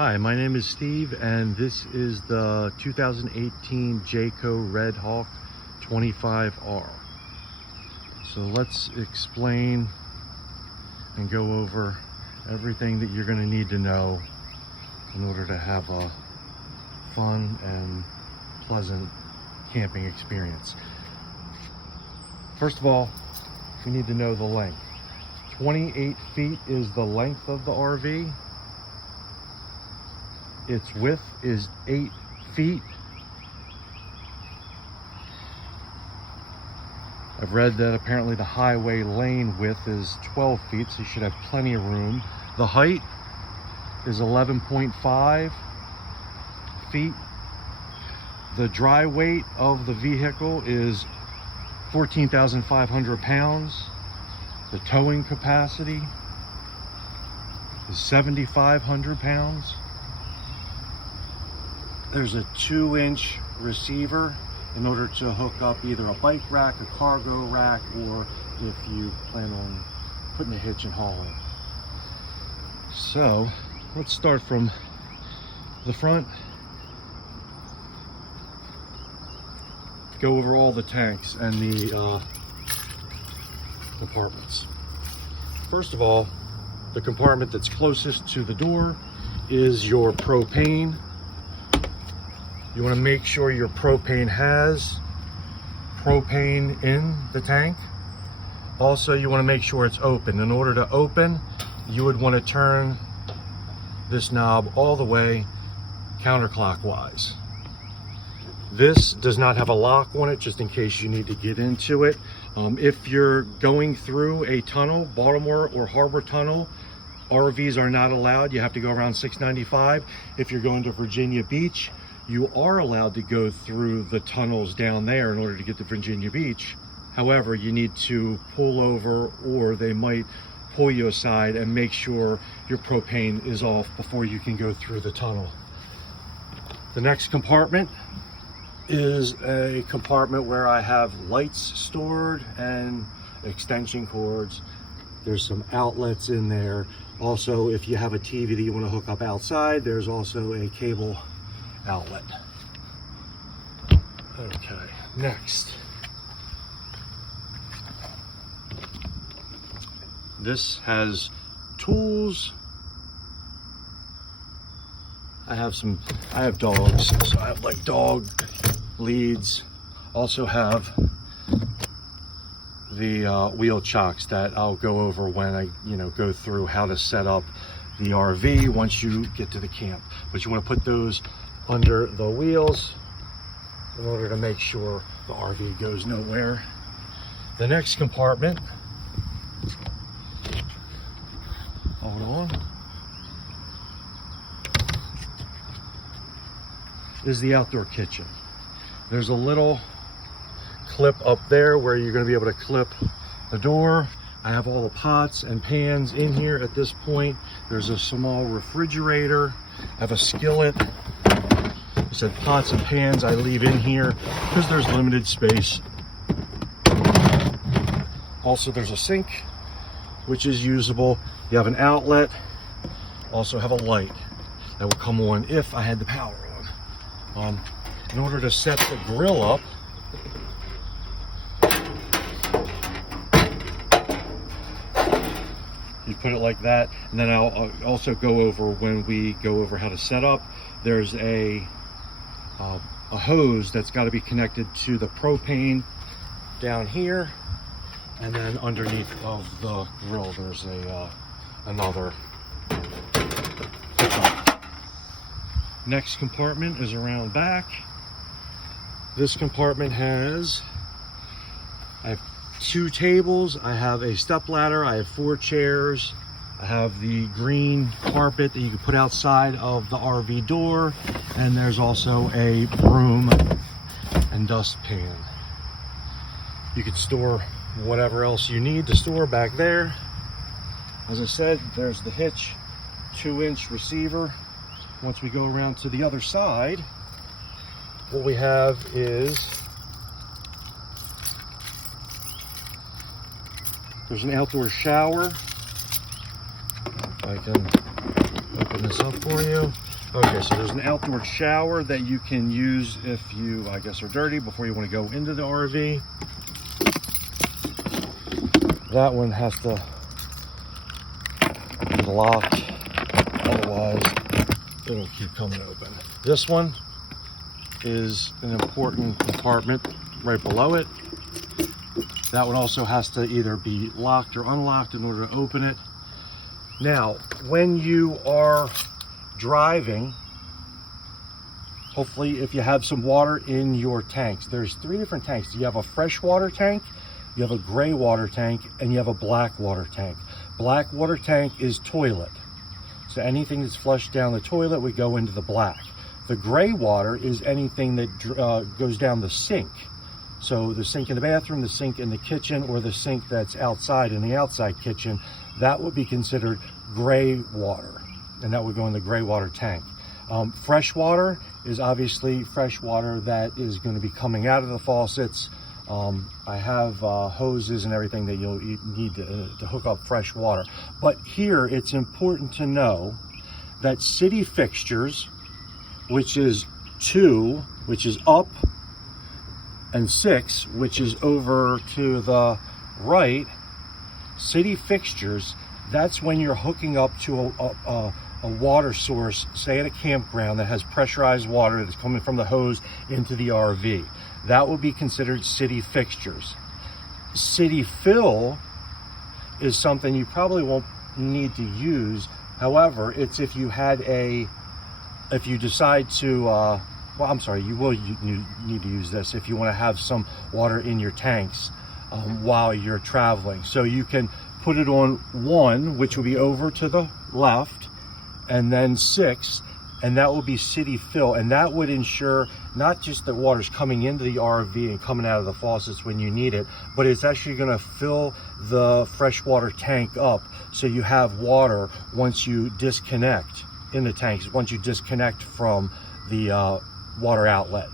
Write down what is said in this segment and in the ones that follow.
Hi, my name is Steve, and this is the 2018 Jayco Redhawk 25R. So let's explain and go over everything that you're going to need to know in order to have a fun and pleasant camping experience. First of all, we need to know the length. 28 feet is the length of the RV. Its width is 8 feet. I've read that apparently the highway lane width is 12 feet, so you should have plenty of room. The height is 11.5 feet. The dry weight of the vehicle is 14,500 pounds. The towing capacity is 7,500 pounds. There's a 2-inch receiver in order to hook up either a bike rack, a cargo rack, or if you plan on putting a hitch and hauling. So let's start from the front. Go over all the tanks and the compartments. First of all, the compartment that's closest to the door is your propane. You want to make sure your propane has propane in the tank. Also, you want to make sure it's open. In order to open, you would want to turn this knob all the way counterclockwise. This does not have a lock on it, just in case you need to get into it. If you're going through a tunnel, Baltimore or Harbor Tunnel, RVs are not allowed. You have to go around 695. If you're going to Virginia Beach, you are allowed to go through the tunnels down there in order to get to Virginia Beach. However, you need to pull over, or they might pull you aside and make sure your propane is off before you can go through the tunnel. The next compartment is a compartment where I have lights stored and extension cords. There's some outlets in there. Also, if you have a TV that you want to hook up outside, there's also a cable outlet. Okay, next. This has tools. I have dogs, so I have like dog leads. Also have the wheel chocks that I'll go over when I go through how to set up the RV once you get to the camp. But you want to put those under the wheels in order to make sure the RV goes nowhere. The next compartment, hold on, is the outdoor kitchen. There's a little clip up there where you're going to be able to clip the door. I have all the pots and pans in here at this point. There's a small refrigerator. I have a skillet. I said pots and pans I leave in here because there's limited space. Also, there's a sink, which is usable. You have an outlet. Also have a light that will come on if I had the power on. In order to set the grill up, you put it like that, and then I'll also go over when we go over how to set up. There's a hose that's got to be connected to the propane down here, and then underneath of the grill there's another hookup. Next compartment is around back. This compartment I have 2 tables, I have a step ladder, I have 4 chairs, I have the green carpet that you can put outside of the RV door, and there's also a broom and dustpan. You can store whatever else you need to store back there. As I said, there's the hitch, 2-inch receiver. Once we go around to the other side, what we have is there's an outdoor shower. I can open open this up for you. Okay, so there's an outdoor shower that you can use if you, I guess, are dirty before you want to go into the RV. That one has to be locked, otherwise it'll keep coming open. This one is an important compartment right below it. That one also has to either be locked or unlocked in order to open it. Now, when you are driving, hopefully if you have some water in your tanks, there's 3 different tanks. You have a freshwater tank, you have a gray water tank, and you have a black water tank. Black water tank is toilet. So anything that's flushed down the toilet would go into the black. The gray water is anything that goes down the sink. So the sink in the bathroom, the sink in the kitchen, or the sink that's outside in the outside kitchen, that would be considered gray water, and that would go in the gray water tank. Fresh water is obviously fresh water that is going to be coming out of the faucets. I have hoses and everything that you'll need to hook up fresh water. But here it's important to know that city fixtures, which is 2, which is up, and 6, which is over to the right, city fixtures, that's when you're hooking up to a water source, say at a campground that has pressurized water that's coming from the hose into the RV. That would be considered city fixtures. City fill is something you probably won't need to use. However, it's if you decide to, well, I'm sorry, you need to use this if you want to have some water in your tanks while you're traveling. So you can put it on 1, which will be over to the left, and then 6, and that will be city fill. And that would ensure not just that water's coming into the RV and coming out of the faucets when you need it, but it's actually going to fill the freshwater tank up, so you have water once you disconnect in the tanks, once you disconnect from the water outlet.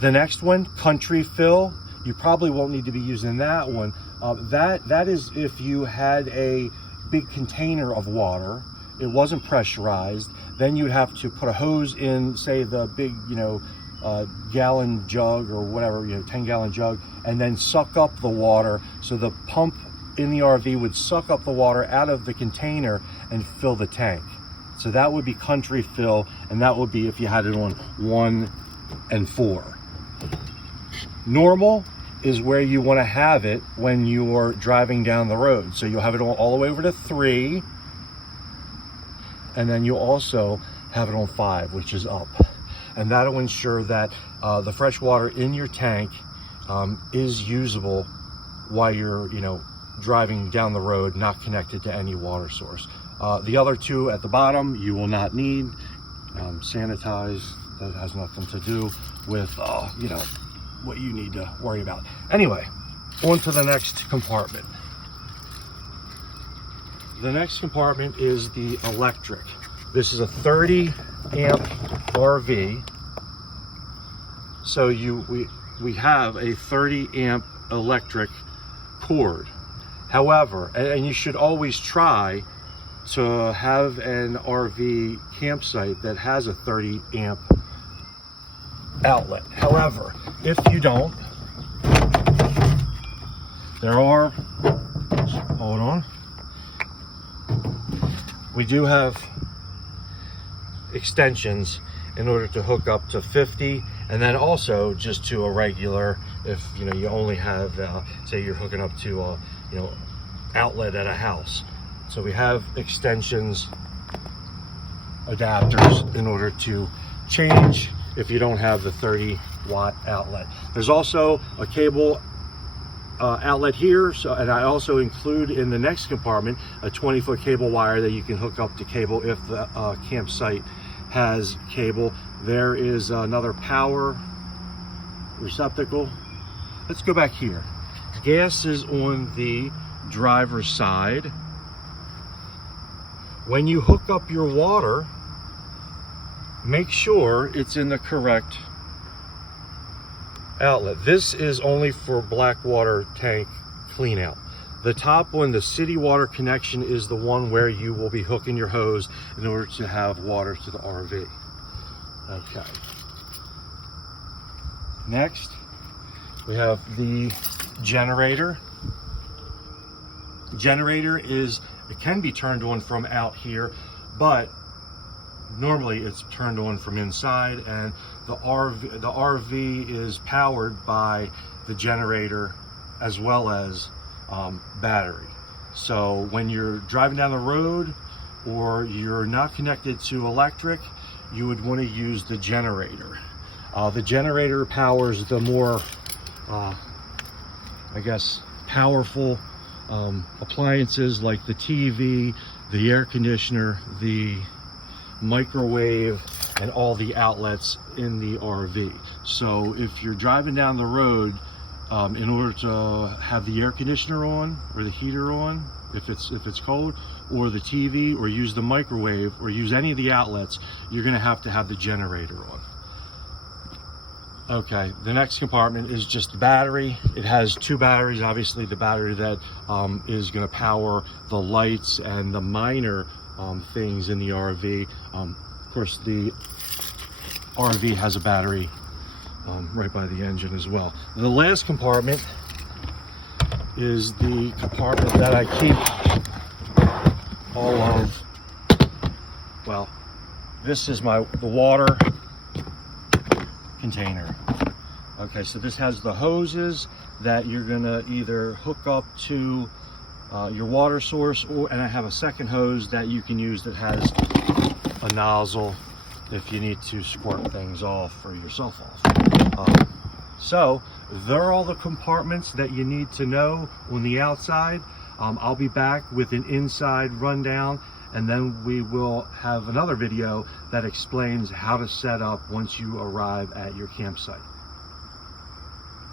The next one, country fill, you probably won't need to be using that one. That is if you had a big container of water, it wasn't pressurized, then you'd have to put a hose in, say the big, gallon jug or whatever, 10-gallon jug, and then suck up the water. So the pump in the RV would suck up the water out of the container and fill the tank. So that would be country fill, and that would be if you had it on 1 and 4. Normal is where you want to have it when you're driving down the road. So you'll have it all the way over to 3, and then you'll also have it on 5, which is up. And that'll ensure that the fresh water in your tank is usable while you're, driving down the road, not connected to any water source. The other 2 at the bottom, you will not need. Sanitize, that has nothing to do with, what you need to worry about. Anyway, on to the next compartment. The next compartment is the electric. This is a 30 amp RV. So we have a 30 amp electric cord. However, and you should always try to have an RV campsite that has a 30 amp outlet. However, if you don't, there are, hold on, we do have extensions in order to hook up to 50, and then also just to a regular, if you only have say you're hooking up to a outlet at a house. So we have extensions, adapters, in order to change if you don't have the 30-watt outlet. There's also a cable outlet here, and I also include in the next compartment a 20-foot cable wire that you can hook up to cable if the campsite has cable. There is another power receptacle. Let's go back here. Gas is on the driver's side. When you hook up your water, make sure it's in the correct outlet. This is only for black water tank clean out. The top one, the city water connection, is the one where you will be hooking your hose in order to have water to the RV. Okay. Next, we have the generator. The generator it can be turned on from out here, but normally it's turned on from inside, and the RV is powered by the generator as well as battery. So when you're driving down the road or you're not connected to electric, you would want to use the generator. The generator powers the more, I guess, powerful appliances like the TV, the air conditioner, the microwave, and all the outlets in the RV. So if you're driving down the road, in order to have the air conditioner on or the heater on, if it's cold, or the TV, or use the microwave, or use any of the outlets, you're going to have the generator on. Okay, the next compartment is just the battery. It has two batteries. Obviously, the battery that is going to power the lights and the minor things in the RV. Of course, the RV has a battery right by the engine as well. The last compartment is the compartment that I keep all of, well, this is the water container. Okay, so this has the hoses that you're gonna either hook up to your water source, and I have a second hose that you can use that has a nozzle if you need to squirt things off or yourself off. So there are all the compartments that you need to know on the outside. I'll be back with an inside rundown, and then we will have another video that explains how to set up once you arrive at your campsite.